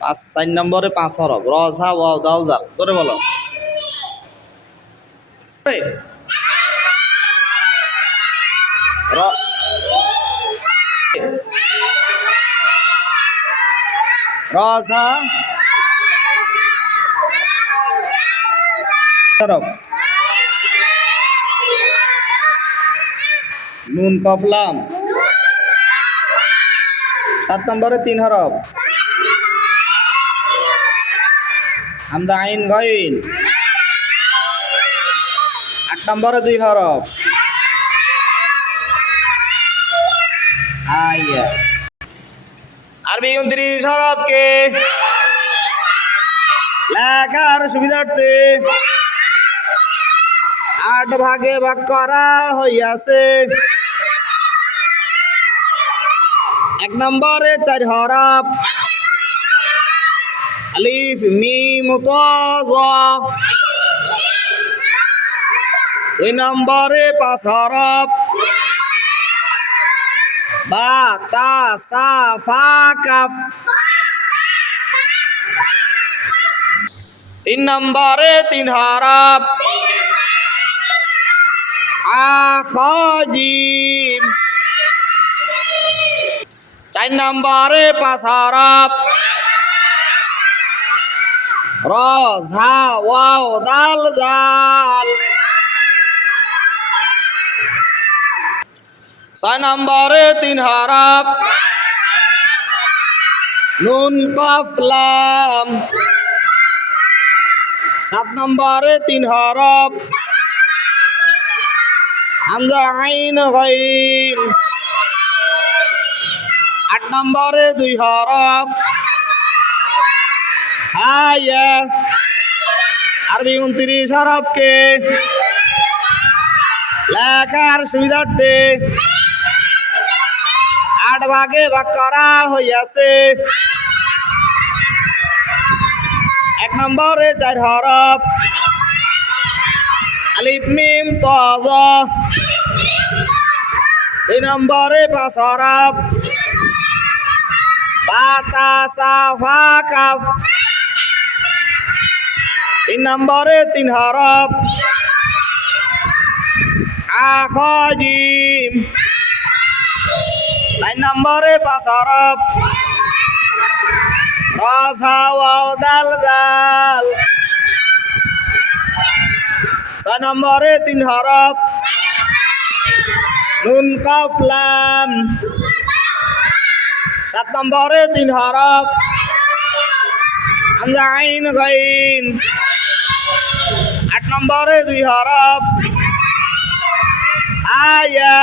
পাঁচ চার নম্বরে পাঁচ হরফ। রজা ওয়াও দাল জাল। তোরে বলো। র হরফ নুন কফলাম। সাত নম্বরে তিন হরফ। হামজা আইন গইন। আট নম্বরে দুই হরফ। আইয়া। আরবি উনত্রিশ হরফকে লেখার সুবিধার্থে আট ভাগে ভাগ করা হইয়াছে। এক নম্বরে চার হরফ। আলিফ, মিম দুই নম্বরে পাঁচ হরফ। বা তা সা ফা কাফ তিন নম্বরে তিন হরফ আখিম চার নম্বরে পাঁচ হরফ র ঝা ওয়াও দাল জাল। ছয় নম্বরে তিন হরফ নুন, কফ, লাম। সাত নম্বরে তিন হরফ হামজা আইন গাইন আট নম্বরে দুই হরফ হাইয়া। আরবি উনত্রিশ হরফকে লেখার সুবিধার্থে ভাগে ভাগ করা হইয়াছে। এক নম্বরে চার হরফ। আলিফ, মিম তজ দুই নম্বরে পাঁচ হরফ। পাতা সাফা কাফ। তিন নম্বরে তিন হরফ। আখিম চার নম্বরে পাঁচ দাল ছয় নম্বরে তিন হরফ। নুন কফ লাম। সাত নম্বরে তিন হরফ। হামজা আইন গাইন। আট নম্বরে দুই হরফ। আয়া।